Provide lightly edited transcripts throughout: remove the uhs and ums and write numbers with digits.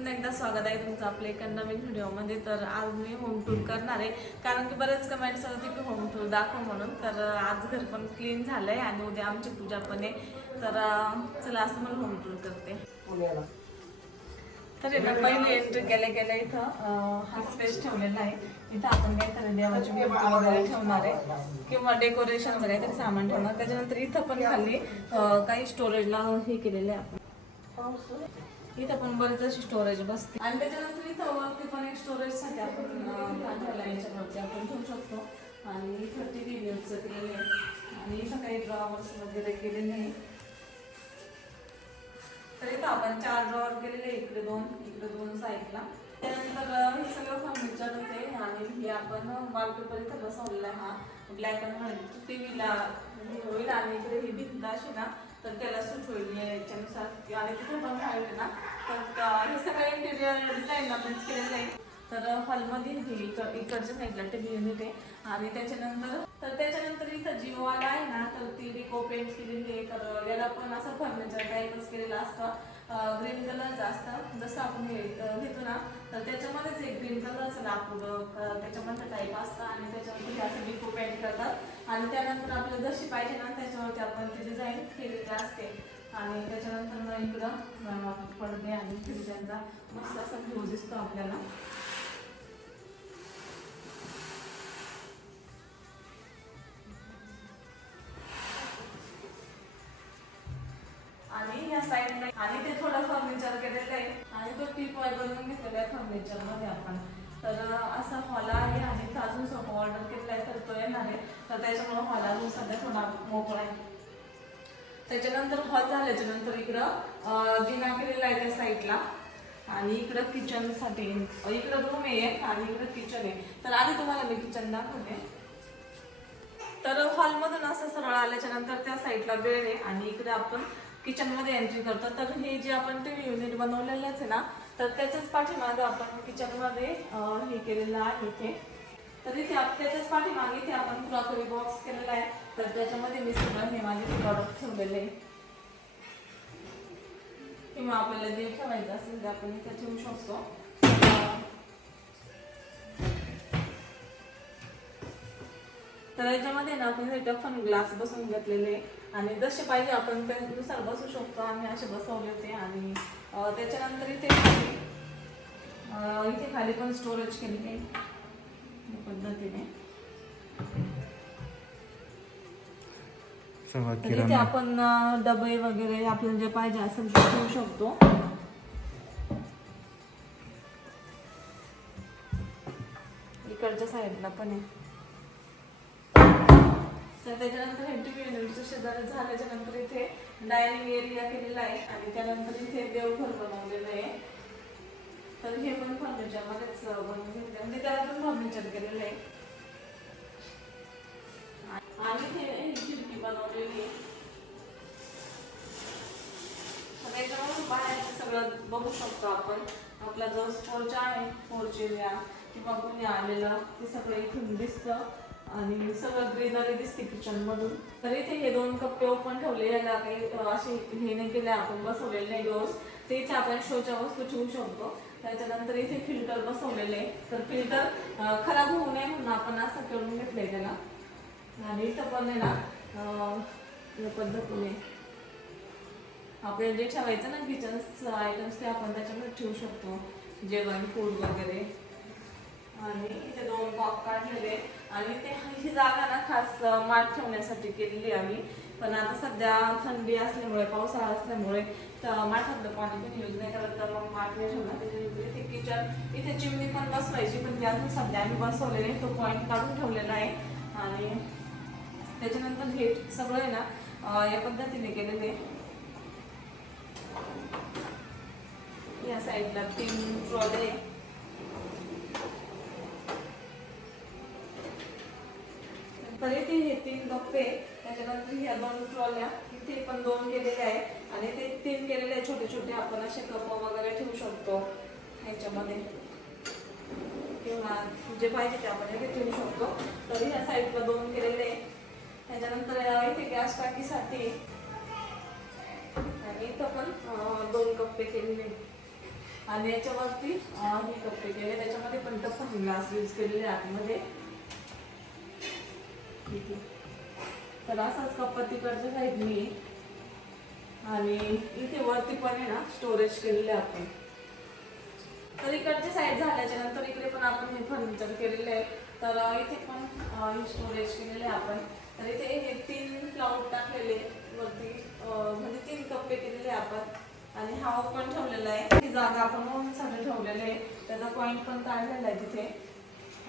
पुन्हा एकदा स्वागत आहे तुमचं आपल्या एका नवीन व्हिडिओमध्ये। तर आज मी होम टूर करणार आहे, कारण की बरेच कमेंट्स होते की होम टूर दाखव म्हणून। तर आज घर पण क्लीन झालंय आणि उद्या आमची पूजा पण आहे, तर चला आज मला होम टूर करते। तर पहिले एंट्री केल्या इथं हा स्पेस ठेवलेला आहे। इथं आपण काहीतरी देवाची मूर्ती वगैरे ठेवणार आहे किंवा डेकोरेशन वगैरे काहीतरी सामान ठेवणार। त्याच्यानंतर इथं पण खाली काही स्टोरेजला हे केलेलं आहे आपण, इथं पण बरेच अशी स्टोरेज बसते। आणि त्याच्यानंतर इथं वरती पण एक स्टोरेजसाठी आपण याच्यावरती आपण ठेवू शकतो। आणि इथं टीव्ही यूज केलेले आहे आणि इथं काही ड्रॉवर्स वगैरे केलेले आहे। तर इथं आपण 4 ड्रॉवर केलेले, इकडे दोन साईडला। त्यानंतर हे सगळं फर्निचरच आहे आणि हे आपण वॉलपेपर इथं बसवलेला आहे। हा ब्लॅक अँड व्हाईट टीव्हीला होईल आणि इकडे ही भिंत अशी ना तर त्याला सूट होईल याच्यानुसार। आणि तिथे पण राहिले ना तर हे सगळं इंटेरियर डिझाईन आपण केलेलं आहे। तर हॉलमध्ये इकडच्या साईडला टीव्ही युनिट आहे आणि त्याच्यानंतर इथं जिओवाला आहे ना तर ती डिको पेंट केलेली आहे। तर याला पण असं फर्निचर टाईपच केलेलं असतं, ग्रीन कलरचं असतं। जसं आपण हे घेतो ना तर त्याच्यामध्येच एक ग्रीन कलरचं लाकूड त्याच्यामध्ये टाईप असतं आणि त्याच्यामध्ये असं डिको पेंट करतात। आणि त्यानंतर आपल्याला जशी पाहिजे ना त्याच्यावरती आपण ती डिझाईन केलेली असते। आणि त्याच्यानंतर मग इकडं पडदे आणि खिडक्यांचा मस्त असा व्ह्यू दिसतो आपल्याला। आणि या साईडला आणि ते थोडं फर्निचर केलेलं आहे आणि तो टीपॉय बनवून घेतलेला आहे फर्निचर मध्ये आपण। तर असा हॉल आहे आणि अजून सोफा ऑर्डर केलेला आहे, तर तो येणार आहे। तर त्याच्यामुळे हॉल अजून सध्या थोडा मोकळा आहे। त्याच्यानंतर हॉल झाल्याच्या नंतर इकडं जिना केलेला आहे त्या साईडला आणि इकडं किचन साठी इकडं रूम आहे आणि इकडं किचन आहे। तर आधी तुम्हाला मी किचन दाखवते। तर हॉलमधून असं सरळ आल्याच्या नंतर त्या साईडला बेड आहे आणि इकडे आपण किचन मध्ये एंट्री करतो। तर हे जे आपण टीव्ही युनिट बनवलेलंच आहे ना तर त्याच्याच पाठीमागे आपण किचन मध्ये हे केलेलं आहे इथे। तर इथे त्याच्याच पाठीमागे इथे आपण क्रॉकरी बॉक्स केलेला आहे। तर त्याच्यामध्ये मी सगळं हे माझे प्रॉडक्ट ठेवलेले आहे किंवा आपल्याला जे ठेवायचं असेल ते आपण इथे ठेवू शकतो। तर याच्यामध्ये ना आपण टफन ग्लास बसवून घेतलेले आणि जसे पाहिजे आपण त्यानुसार बसू शकतो। आम्ही असे बसवले होते आणि त्याच्यानंतर इथे खाली पण स्टोरेज केलेले पद्धतीने। तर इथे आपण डबे वगैरे आपल्याला जे पाहिजे असेल ते ठेवू शकतो। इकडच्या साईडला पण आहे। तर त्याच्यानंतर हे टीव्ही युनिटचं शेजारी झाल्याच्या नंतर इथे डायनिंग एरिया केलेला आहे आणि त्यानंतर इथे देवघर बनवलेलं आहे। तर हे पण फर्निचर मध्येच बनवून घेतलं म्हणजे त्याला पण फर्निचर केलेलं आहे। आणि इथे खिडकी बनवलेली आहे। तर त्याच्यावरून बाहेर सगळं बघू शकतो आपण। आपला जो पोर्च आहे पोर्च एरिया किंवा कोणी आलेलं ते सगळं इथून दिसतं आणि सगळं ग्रीनरी दिसते किचन मधून। तर इथे हे 2 कप्पे ओपन ठेवले, याला काही असे हे नाही केले आपण, बसवलेले नाही डोर्स, ते इथे आपण शोच्या वस्तू ठेवू शकतो। त्याच्यानंतर इथे फिल्टर बसवलेले, तर फिल्टर खराब होऊ नये म्हणून आपण असं करून घेतलंय त्याला। आणि इथं पण आहे ना या पद्धतीने आपल्याला जे ठेवायचं ना किचन आयटम्स ते आपण त्याच्यामध्ये ठेवू शकतो, जेवण फूड वगैरे। आणि इथे 2 बॉक्स काढलेले आणि ही जागा ना खास माठ ठेवण्यासाठी केलेली आम्ही। पण आता सध्या थंडी असल्यामुळे पावसाळा असल्यामुळे तर माठातलं पाणी पण यूज नाही करत, तर मग माठ नाही ठेवला। त्याच्यानंतर इथे किचन इथे चिमणी पण बसवायची, पण ती अजून सध्या आम्ही बसवलेली, तो पॉईंट काढून ठेवलेला आहे। आणि त्याच्यानंतर हे सगळं आहे ना या पद्धतीने केलेले। या साईडला 3 ट्रॉले, तर इथे हे 3 कप्पे, त्याच्यानंतर ह्या 2 ट्रॉल्या, इथे पण 2 केलेले आहे आणि ते 3 केलेले आहे छोटे छोटे। आपण असे कप वगैरे ठेवू शकतो ह्याच्यामध्ये किंवा जे पाहिजे ते आपण इथे ठेवू शकतो। तर ह्या साईडला 2 केलेले आहे। त्याच्यानंतर इथे गॅस टाकीसाठी आणि इथं पण 2 कप्पे केलेले। आणि याच्यावरती हे कप्पे केले, त्याच्यामध्ये पण टफन ग्लास यूज केलेले आतमध्ये. तर असाच कप्पा तिकडच्या साईडनी आणि इथे वरती पण आहे ना स्टोरेज केलेले आपण. तर इकडची साईड झाल्याच्या नंतर इकडे पण आपण हे फर्निचर केलेले आहे. तर इथे पण स्टोरेज केलेले आहे आपण. तर इथे हे 3 क्लाउड टाकलेले वरती, म्हणजे 3 कप्पे केलेले आपण आणि हा पण ठेवलेला आहे. ही जागा आपण ओव्हनसाठी ठेवलेले आहे, त्याचा पॉइंट पण काढलेला आहे तिथे.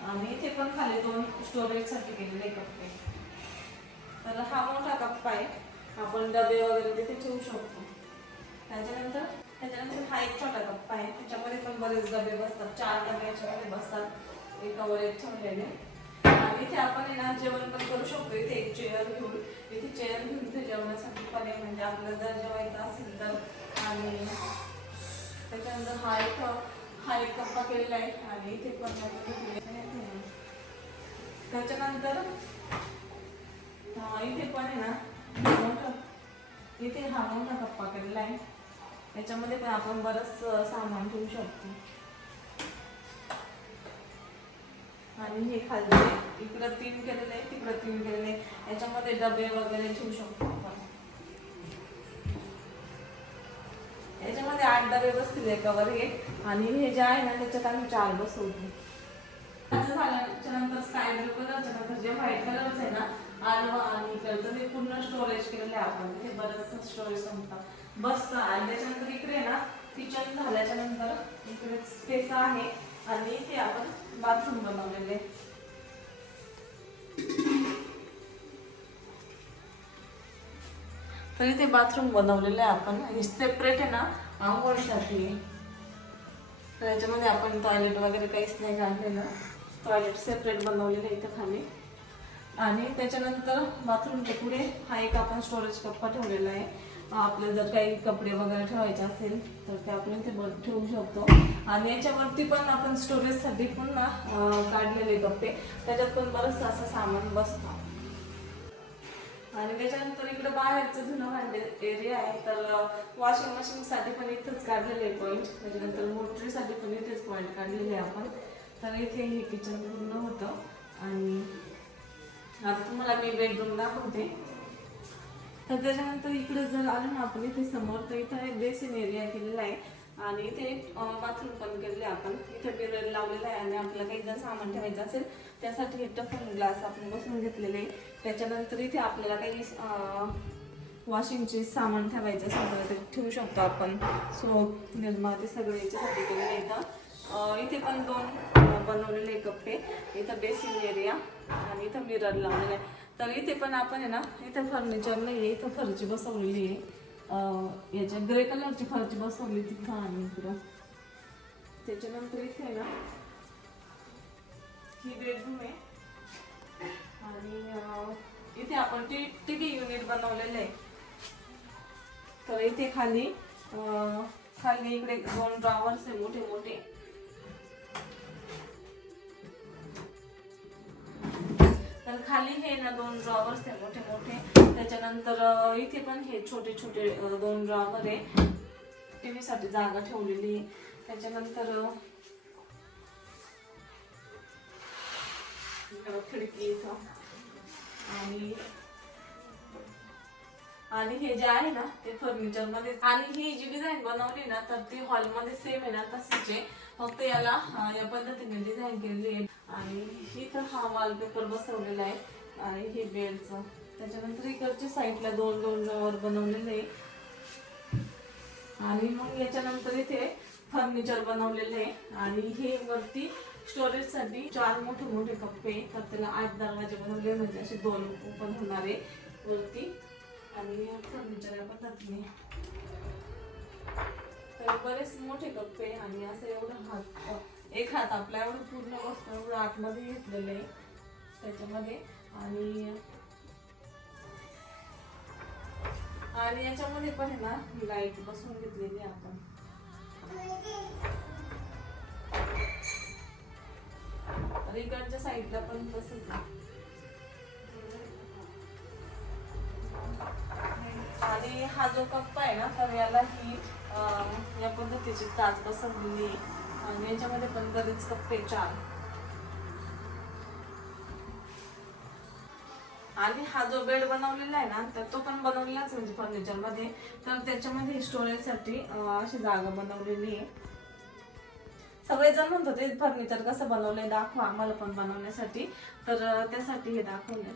आणि इथे पण खाली 2 स्टोरेजसाठी केलेले कप्पे. तर हा मोठा कप्पा आहे, आपण डबे वगैरे तिथे ठेवू शकतो. त्याच्यानंतर हा एक छोटा कप्पा आहे, त्याच्यामध्ये पण बरेच डबे बसतात. 4 डबे याच्यामध्ये बसतात, एकावर एक ठेवलेले. आणि इथे आपण आहे ना जेवण पण करू शकतो. इथे एक चेअर घेऊन इथे जेवणासाठी पण आहे, म्हणजे आपल्याला जर जेवायचं असेल तर. आणि त्याच्यानंतर हा एक कप्पा केलेला आहे आणि इथे पण त्याच्यानंतर इथे पण आहे ना इथे हा मोठा कप्पा केलेला आहे, याच्यामध्ये पण आपण बरंच सामान ठेवू शकतो. आणि हे खाली इकडं 3 केलेले आहे, तिकडं 3 केलेले, याच्यामध्ये डबे वगैरे ठेवू शकतो आपण. याच्यामध्ये 8 डबे बसतील एकावर एक. आणि हे जे आहे ना त्याच्यात आम्ही 4 बसवतो. असं झाल्याच्या नंतर स्काय ब्लू कलरच्या नंतर जे व्हाईट कलरचं आहे ना आलवा आणि इकडचं ते पूर्ण स्टोरेज केलेलं आहे आपण. हे बरंच स्टोरेज बसतं. आणि त्याच्यानंतर इकडे ना किचन झाल्याच्या नंतर इकडे स्पेस आहे आणि इथे आपण बाथरूम बनवलेले. तर इथे बाथरूम बनवलेलं आहे आपण, सेपरेट आहे ना आंघोळीसाठी. तर याच्यामध्ये आपण टॉयलेट वगैरे काहीच नाही काढलेलं, टॉयलेट सेपरेट बनवलेलं आहे इथं खाली. आणि त्याच्यानंतर बाथरूमच्या पुढे हा एक आपण स्टोरेज कप्पा ठेवलेला आहे. आपल्याला जर काही कपडे वगैरे ठेवायचे असेल तर ते आपण इथे ठेवू शकतो. आणि याच्यावरती पण आपण स्टोरेजसाठी पुन्हा काढलेले कप्पे, त्याच्यात पण बरंच असं सामान बसतं. आणि त्याच्यानंतर इकडे बाहेरचं धुणं भांडे एरिया आहे, तर वॉशिंग मशीनसाठी पण इथंच काढलेले पॉईंट. त्याच्यानंतर मोटरीसाठी पण इथेच पॉईंट काढलेले आपण. तर इथे हे किचन पूर्ण होतं. आणि आता तुम्हाला मी बेडरूम दाखवते. तर त्याच्यानंतर इकडे जर आलं ना आपण इथे समोर, तर इथं एक बेसिन एरिया केलेला आहे आणि इथे बाथरूम पण केलेले आपण. इथे मिरर लावलेला आहे आणि आपल्याला काही जर सामान ठेवायचं असेल त्यासाठी हे टफन ग्लास आपण बसवून घेतलेले आहे. त्याच्यानंतर इथे आपल्याला काही वॉशिंगचे सामान ठेवायचं असेल तर ते ठेवू शकतो आपण. सोप, निर्मा ते सगळे याच्यासाठी केलेले इथं. इथे पण 2 बनवलेले कप्पे, इथं बेसिन एरिया आणि इथं मिरर लावलेला आहे. तर इथे पण आपण आहे ना, इथं फर्निचर नाही आहे, इथं फरची बसवलेली आहे. याच्या ग्रे कलरची फरची बसवली तिथं आणि इकडं. त्याच्यानंतर इथे आहे ना ही बेडरूम आहे आणि इथे आपण टीव्ही युनिट बनवलेलं आहे. तर इथे खाली इकडे 2 ड्रॉवर्स आहे मोठे मोठे. तर खाली हे ना 2 ड्रॉवर्स आहे मोठे मोठे. त्याच्यानंतर इथे पण हे छोटे छोटे 2 ड्रॉवर आहे, टीव्ही साठी जागा ठेवलेली. त्याच्यानंतर खिडकी इथं. आणि हे जे आहे ना ते फर्निचर मध्ये. आणि ही जी डिझाईन बनवली ना तर ती हॉल मध्ये सेम आहे ना तशीच आहे, फक्त याला या पद्धतीने डिझाईन केलेली आहे. आणि इथं हा वॉलपेपर बसवलेला आहे आणि हे बेडचं. त्याच्यानंतर इकडच्या साईडला 2 ड्रॉवर बनवलेले आहे. आणि मग याच्यानंतर इथे फर्निचर बनवलेले आहे. आणि हे वरती स्टोरेज साठी 4 मोठे मोठे कप्पे, तर त्याला 8 दरवाजे बनवले, म्हणजे असे 2 ओपन होणारे वरती. आणि फर्निचर या पद्धतीने. तर बरेच मोठे कप्पे आणि असं एवढं एक हात आपला एवढं पूर्ण वस्तू एवढं आतमध्ये घेतलेलं आहे त्याच्यामध्ये. आणि याच्यामध्ये पण आहे ना लाईट बसवून घेतलेली आहे आपण. तर इकडच्या साईडला पण तसंच आहे. आणि हा जो कप्पा आहे ना तर याला ही या पद्धतीची काच बसवलेली आहे आणि याच्यामध्ये पण बरेच कप्पे 4. आणि हा जो बेड बनवलेला आहे ना, तर तो पण बनवलेलाच म्हणजे फर्निचरमध्ये. तर त्याच्यामध्ये स्टोरेजसाठी अशी जागा बनवलेली आहे. सगळेजण म्हणत होते फर्निचर कसं बनवलंय दाखवा आम्हाला पण बनवण्यासाठी, तर त्यासाठी हे दाखवलंय.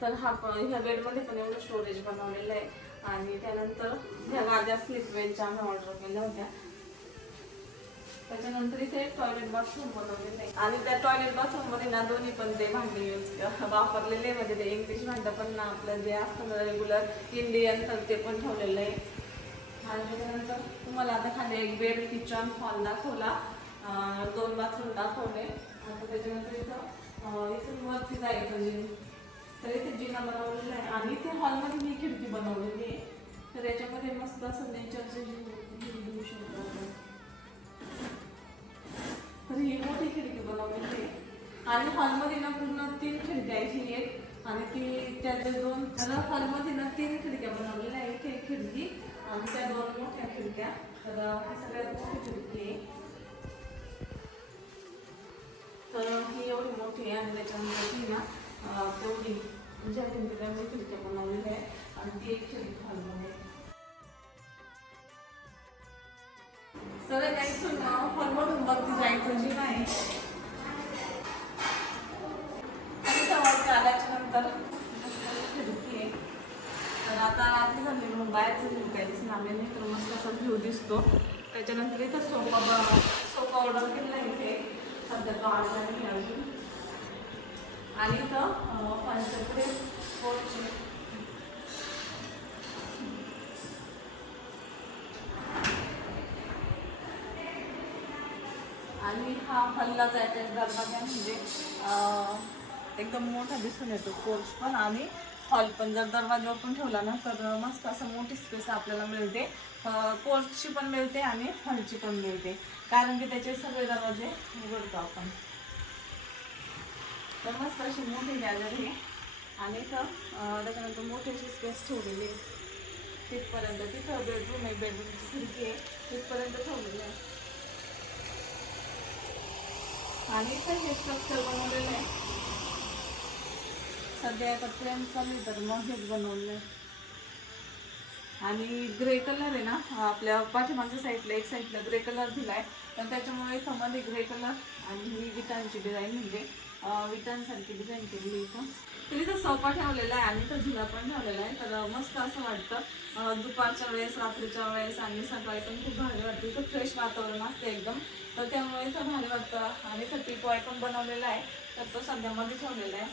तर ह्या बेडमध्ये पण एवढं स्टोरेज बनवलेलं आहे. आणि त्यानंतर ह्या गाद्या स्लीप वेलच्या आम्ही ऑर्डर केल्या होत्या. त्याच्यानंतर इथे एक टॉयलेट बाथरूम बनवलेलं आहे आणि त्या टॉयलेट बाथरूम मध्ये ना दोन्ही पण ते भांडे यूज वापरलेले, म्हणजे ते इंग्लिश भांडं पण ना आपलं जे असतं ना रेग्युलर इंडियन, तर ते पण ठेवलेलं आहे. आणि त्याच्यानंतर तुम्हाला आता खाली एक बेड, किचन, हॉल दाखवला, 2 बाथरूम दाखवले. आता त्याच्यानंतर इथून वरती जायचं जिम, तर इथे जिना बनवलेला आहे. आणि इथे हॉलमध्ये मी खिडकी बनवलेली आहे, तर याच्यामध्ये मस्त असं नेचरचे देऊ शकतो. तर ही मोठी खिडकी बनवलेली आहे आणि हॉलमध्ये ना पूर्ण 3 खिडक्या आहेत. ही एक आणि ती त्याचे 2, हॉलमध्ये ना 3 खिडक्या बनवलेल्या आहेत. एक खिडकी आणि त्या 2 मोठ्या खिडक्या. तर ही सगळ्यात मोठी खिडकी आहे. तर ही एवढी मोठी आहे आणि त्याच्यानंतर ती ना तेवढी म्हणजे खिडक्या बनवलेल्या आहे आणि ती एक खिडकी हॉलमध्ये. तर इथून हॉलमधून वरती जायचं जिम आहे. वरती आल्याच्या नंतर खिडकी आहे. तर आता रात्री झाली म्हणून बाहेरचं व्ह्यू काही दिसणार नाही, तर मस्त असा व्ह्यू दिसतो. त्याच्यानंतर इथं सोफा ऑर्डर केला आहे इथे, सध्या तो आला नाही अजून. आणि इथं पंचकडे पोर्च आहे. आणि हा हॉललाचा अटॅच दरवाजा म्हणजे एकदम मोठा दिसून येतो पोर्च पण आणि हॉल पण. जर दरवाजा पण ठेवला ना तर मस्त असं मोठी स्पेस आपल्याला मिळते. पोर्चची पण मिळते आणि हॉलची पण मिळते, कारण की त्याचे सगळे दरवाजे उघडतो आपण. तर मस्त अशी मोठी गॅलरी आहे आणि इथं त्याच्यानंतर मोठी अशी स्पेस ठेवलेली आहे तिथपर्यंत. तिथं बेडरूम आहे, बेडरूमची खिडकी आहे, तिथपर्यंत ठेवलेली आहे. आणि इथं हे स्ट्रक्चर बनवलेलं आहे. सध्या आता ट्रेंड चालू तर मग हेच बनवलं आहे. आणि ग्रे कलर आहे ना, आपल्या पाठीमागच्या साईडला एक साईडला ग्रे कलर दिलाय, तर त्याच्यामुळे इथं मध्ये ग्रे कलर आणि ही विटांची डिझाईन म्हणजे विटांसारखी डिझाईन केलेली इथं. तर इथं सोफा ठेवलेला आहे आणि इथं झुला पण ठेवलेला आहे. तर मस्त असं वाटतं दुपारच्या वेळेस, रात्रीच्या वेळेस आणि सकाळी पण खूप भारी वाटतं. इथं फ्रेश वातावरण असतं एकदम, तर त्यामुळे इथं भारी वाटतं. आणि इथं टीपॉय पण बनवलेला आहे, तर तो सध्या मध्ये ठेवलेला आहे.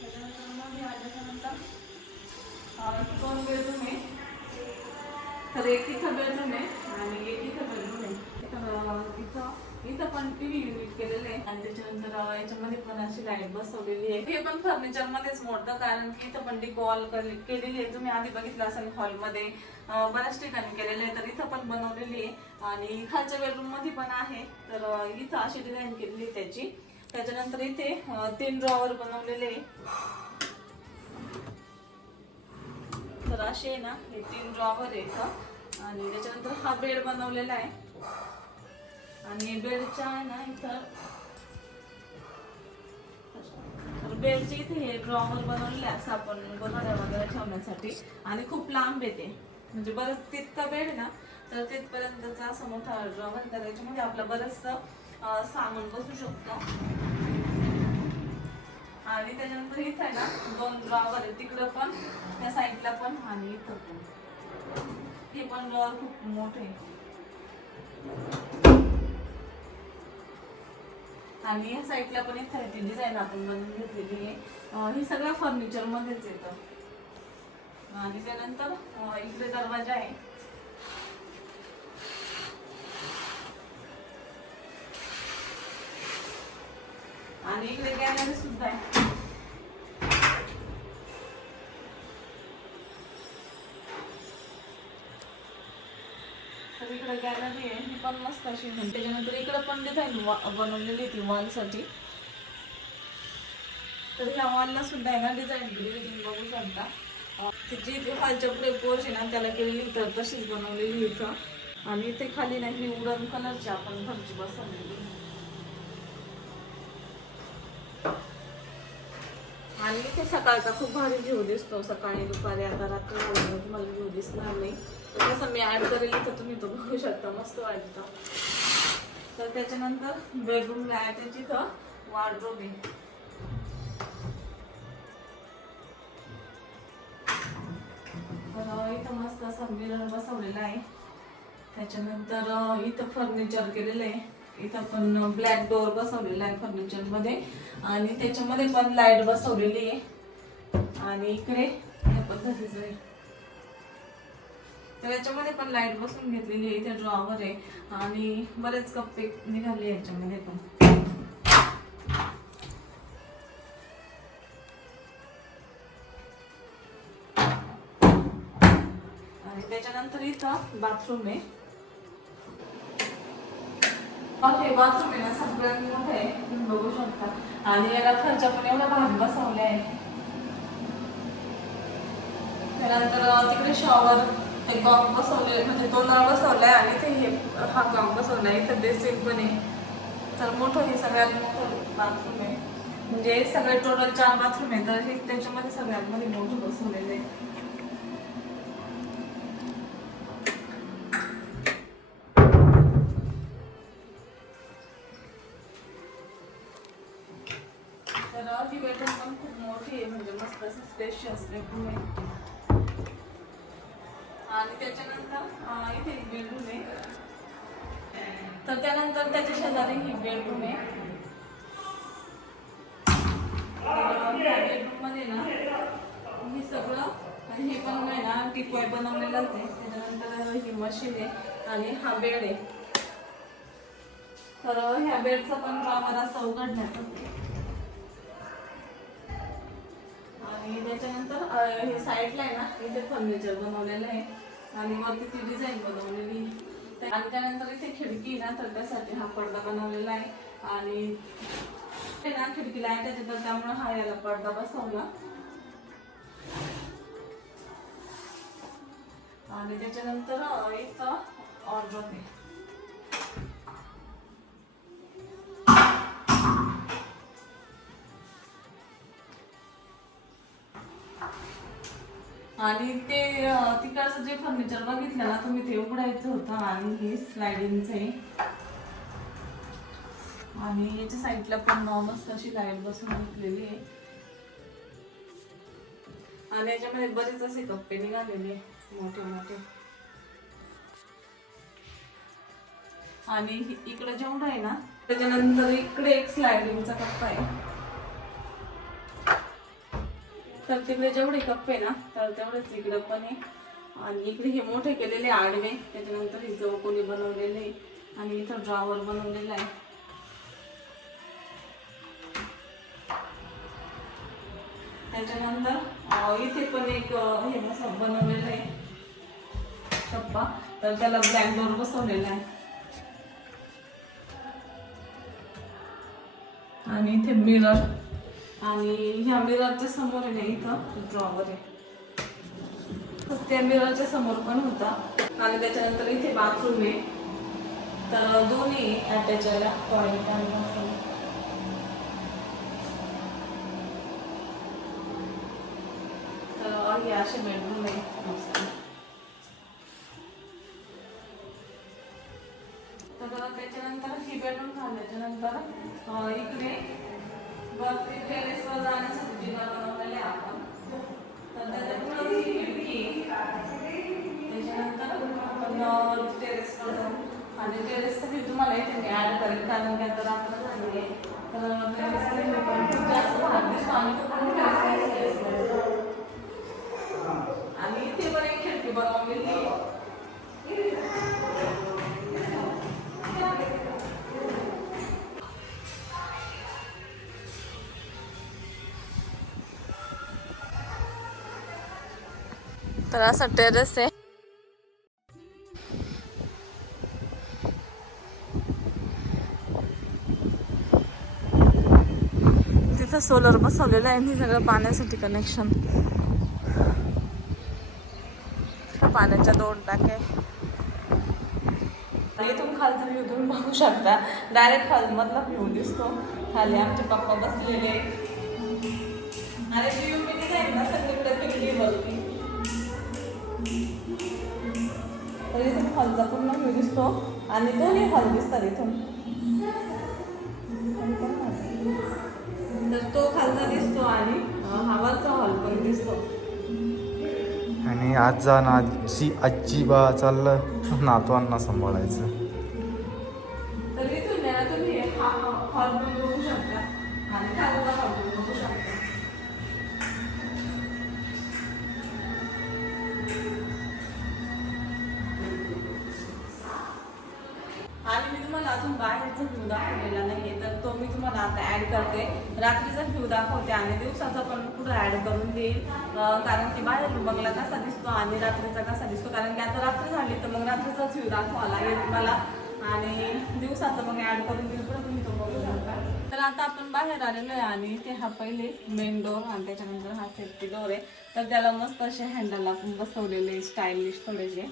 त्याच्यानंतर मध्ये आल्याच्यानंतर 2 बेडरूम आहे. तर एक इथं बेडरूम आहे आणि एक इथं बेडरूम आहे. इथं पण टीव्ही युनिट केलेलं आहे आणि त्याच्यानंतर याच्यामध्ये पण अशी लाईट बसवलेली आहे. हे पण फर्निचर मध्येच मोडतं, कारण की इथं पण डिकॉल केलेली आहे. तुम्ही आधी बघितलं असेल हॉलमध्ये बऱ्याच ठिकाणी केलेलं आहे, तर इथं पण बनवलेली आहे. आणि खालच्या बेडरूम मध्ये पण आहे, तर इथं अशी डिझाईन केलेली आहे त्याची. त्याच्यानंतर इथे 3 ड्रॉवर बनवलेले आहे. तर असे आहे ना हे 3 ड्रॉवर आहे इथं. आणि त्याच्यानंतर हा बेड बनवलेला आहे आणि बेडच्या आहे ना इथं, तर बेडचे इथे हे ड्रॉवर बनवलेले असं आपण गोधड्या वगैरे ठेवण्यासाठी. आणि खूप लांब येते, म्हणजे बरंच तितका बेड आहे ना, तर तिथपर्यंतचा असा मोठा ड्रॉवर. तर याच्यामध्ये आपलं बरंचसं सामान बसू शकतो. आणि त्याच्यानंतर इथं आहे ना 2 ड्रॉवर आहे, तिकडं पण त्या साईडला पण आणि इथं पण. हे पण ड्रॉवर खूप मोठे आणि या साईडला पण एक ती डिझाईन आपण बनवून घेतलेली आहे. ही सगळं फर्निचर मध्येच येतं. आणि त्यानंतर इकडे दरवाजा आहे. आणि इकडे गॅलरी सुद्धा आहे. तर इकडे गॅलरी आहे, ही पण मस्त अशी. त्याच्यानंतर इकडे पण डिझाईन बनवलेली ती वॉलसाठी. तर ह्या वॉलला सुद्धा आहे ना डिझाईन केलेली तुम्ही बघू शकता. जी हॉलच्या पुढे पोर्च आहे ना त्याला केलेली इथं तशीच बनवलेली इथं. आणि इथे खाली नाही वुडन कलरची आपण फरची बसवलेली. आणि इथे सकाळचा खूप भारी व्ह्यू दिसतो, सकाळी दुपारी. आता रात्री तुम्हाला व्ह्यू दिसणार नाही, तर तसं मी ऍड करेल तर तुम्ही तो बघू शकता, मस्त वाटतं. तर त्याच्यानंतर बेडरूमला अटॅच इथं वॉर्डरोब आहे. तर इथं मस्त असा मिरर बसवलेला आहे. त्याच्यानंतर इथं फर्निचर केलेलं आहे. इथं पण ब्लॅक डोअर बसवलेला आहे फर्निचर मध्ये आणि त्याच्यामध्ये पण लाईट बसवलेली आहे. आणि इकडे या पद्धतीचं आहे, तर याच्यामध्ये पण लाईट बसून घेतलेली आहे. इथे ड्रॉवर आहे आणि बरेच कप्पे निघाले याच्यामध्ये पण. आणि त्याच्यानंतर इथं बाथरूम आहे. हे बाथरूम आहे ना सगळ्यात मोठं आहे, तुम्ही बघू शकता. आणि याला फरच्या पण एवढा भाग बसवल्या आहे. त्यानंतर तिकडे शॉवर ते गॉम बसवले, म्हणजे तो नळ बसवलाय आणि ते हे हा गॉम बसवलाय. इथं बेसिन पण आहे. तर मोठं हे सगळ्यात मोठं बाथरूम आहे, म्हणजे सगळे टोटल 4 बाथरूम आहे. तर हे त्याच्यामध्ये सगळ्यात मध्ये मोठं बसवलेलं आहे. तर ही बेडरूम पण खूप मोठी आहे, म्हणजे मस्त असं स्पेशियस बेडरूम आहे. आणि त्याच्यानंतर इथे एक बेडरूम आहे. तर त्यानंतर त्याच्या शेजारी ही बेडरूम आहे. बेडरूम मध्ये ना हे सगळं, आणि हे पण आहे ना टिपॉय बनवलेलंच आहे. त्याच्यानंतर ही मशीन आहे आणि हा बेड आहे. तर ह्या बेडचा पण ड्रॉवर असा उघडण्याचा. आणि त्याच्यानंतर हे साईडला आहे ना इथे फर्निचर बनवलेलं आहे आणि वरती ती डिझाईन बनवलेली. आणि त्यानंतर इथे खिडकी ना, तर त्यासाठी हा पडदा बनवलेला आहे. आणि ना खिडकीला अटॅच येतं, त्यामुळे हा याला पडदा बसवला. आणि त्याच्यानंतर इथं वॉर्डरोब आहे. आणि ते तिकडचं जे फर्निचर बघितलं ना तुम्ही ते उघडायचं होतं. आणि हे स्लायडिंगचं आहे. आणि याच्या साईडला पण मस्त अशी लाईट बसून घेतलेली आहे. आणि याच्यामध्ये बरेच असे कप्पे निघालेले मोठे मोठे. आणि इकडे जेवढं आहे ना, त्याच्यानंतर इकडे एक स्लायडिंगचा कप्पा आहे. तर तिकडे जेवढे कप्पे ना, तर तेवढेच इकडे पण आहे. आणि इकडे हे मोठे केलेले आडवे, त्याच्यानंतर हे चौकोनी बनवलेले आणि इथं ड्रॉवर बनवलेला आहे. त्याच्यानंतर इथे पण एक हे बनवलेलं आहे कप्पा, तर त्याला ब्लॅक डोअर बसवलेला आहे. आणि इथे मिरर, आणि ह्या मिररच्या समोर आहे ना इथं ड्रॉवर आहे. त्या मिररच्या समोर पण होता. आणि त्याच्यानंतर इथे बाथरूम आहे. तर दोन्ही अटॅच आहे, टॉयलेट आणि बाथरूम. तर हे असे बेडरूम आहे. तर त्याच्यानंतर ही बेडरूम झाल्याच्यानंतर इकडे वरती टेरेसवर जाण्यासाठी जिना बनवलेले आपण. तर त्याच्यातूनच ही खिडकी. त्याच्यानंतर आपण टेरेसवर जाऊ. आणि टेरेससाठी तुम्हाला इथे मी ॲड करेल, कारण की आता रात्र झाली आहे. तर टेरेससाठी पण खूप जास्त भाग दिसतो आणि तो पण आणि इथे पण एक खिडकी बनवलेली आहे. तर असा टेरेस आहे. तिथं सोलर बसवलेलं आहे. हे सगळं पाण्यासाठी कनेक्शन. पाण्याच्या 2 टाक्या. इथून खालचा व्ह्यू तुम्ही बघू शकता. डायरेक्ट खालमधला व्ह्यू दिसतो. खाली आमचे पप्पा बसलेले आणि व्ह्यू किती जाईल ना सगळीकडे खिडकीवरती. तर इथून खालचा पूर्ण व्ह्यू दिसतो आणि दोन्ही हॉल दिसतात इथून. तर तो खालचा दिसतो आणि वरचा हॉल पण दिसतो. आणि आजा ना आजी बा चाललं नातवांना सांभाळायचं. तर इथून ना तुम्ही हा हॉल पण बघू शकता आणि खालचा हॉल पण बघू शकता. आणि मी तुम्हाला अजून बाहेरचा व्ह्यू दाखवलेला नाहीये, तर तो मी तुम्हाला आता ऍड करते. रात्रीचा व्ह्यू दाखवते आणि दिवसाचा पण पुढे ऍड करून देईल. कारण की बाहेर बंगला कसा दिसतो आणि रात्रीचा कसा दिसतो, कारण की आता रात्री झाली तर मग रात्रीचाच व्ह्यू दाखवा लागेल मला आणि दिवसाचा मग ऍड करून देईल. पण तुम्ही तो बघू शकता. तर आता आपण बाहेर आलेलो आहे आणि ते हा पहिले मेन डोर आणि त्याच्यानंतर हा सेफ्टी डोर आहे. तर त्याला मस्त असे हँडल आपण बसवलेले स्टायलिश थोडेसे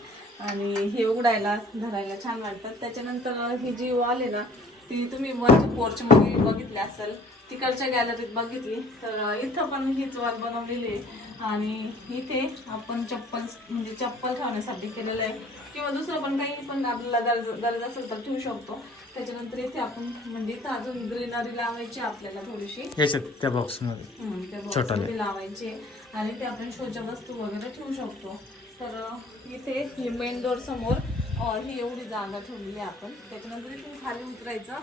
आणि हे उघडायला धरायला छान वाटतात. त्याच्यानंतर ही जी वॉल आहे ना ती तुम्ही वर पोर्चमध्ये बघितली असेल, तिकडच्या गॅलरीत बघितली तर इथं पण हीच वॉल बनवलेली आहे आणि इथे आपण चप्पल म्हणजे चप्पल ठेवण्यासाठी केलेलं आहे किंवा दुसरं पण काही पण आपल्याला गरज असेल तर ठेवू शकतो. त्याच्यानंतर इथे आपण म्हणजे इथं अजून ग्रीनरी लावायची आपल्याला थोडीशी त्या बॉक्समध्ये छोटाले लावायची आणि ते आपण शोच्या वस्तू वगैरे ठेवू शकतो. तर इथे ही मेन डोर समोर ही एवढी जागा ठेवलेली आहे आपण. त्याच्यानंतर इथून खाली उतरायचं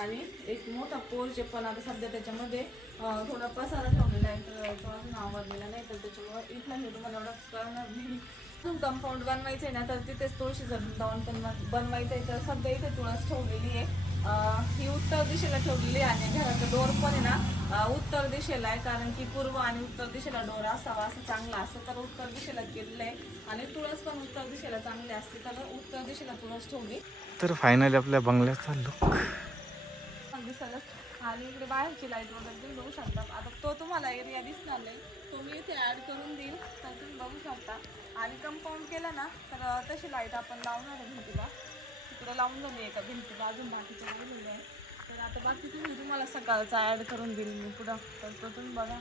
आणि एक मोठा पोर्च आहे, पण आता सध्या त्याच्यामध्ये थोडा पसारा ठेवलेला आहे तर तो अजून आवडलेला नाही, तर त्याच्यामुळे इथलं हे तुम्हाला एवढं कळणार नाही. कंपाऊंड बनवायचं आहे ना तर तिथेच तुळशीचं वृंदावन पण बनवायचं आहे. तर सध्या इथे तुळस ठेवलेली आहे. ही उत्तर दिशेला ठेवलेली आहे. घराचा डोर पण आहे ना उत्तर दिशेला आहे, कारण की पूर्व आणि उत्तर दिशेला डोर असावा असं चांगला असतं, तर उत्तर दिशेला केलेलं आहे. आणि तुळस पण उत्तर दिशेला चांगली असते, तर उत्तर दिशेला तुळस ठेवली. तर फायनली आपल्या बंगल्याचा लुक दिसायला. आणि इकडे बाहेरची लाईट वगैरे तुम्ही बघू शकता. आता तो तुम्हाला एरिया दिसणार नाही, तो मी इथे ॲड करून देईल तर तुम्ही बघू शकता. आणि कंपाऊंड केलं ना तर तशी लाईट आपण लावणार आहे भिंतीला. तिकडे लावून झाली एका भिंतीला, अजून बाकीच्या राहिलेली आहे. तर आता बाकी तुम्ही तुम्हाला सकाळचा ॲड करून देईल मी पुढं, तर तो तुम्ही बघा.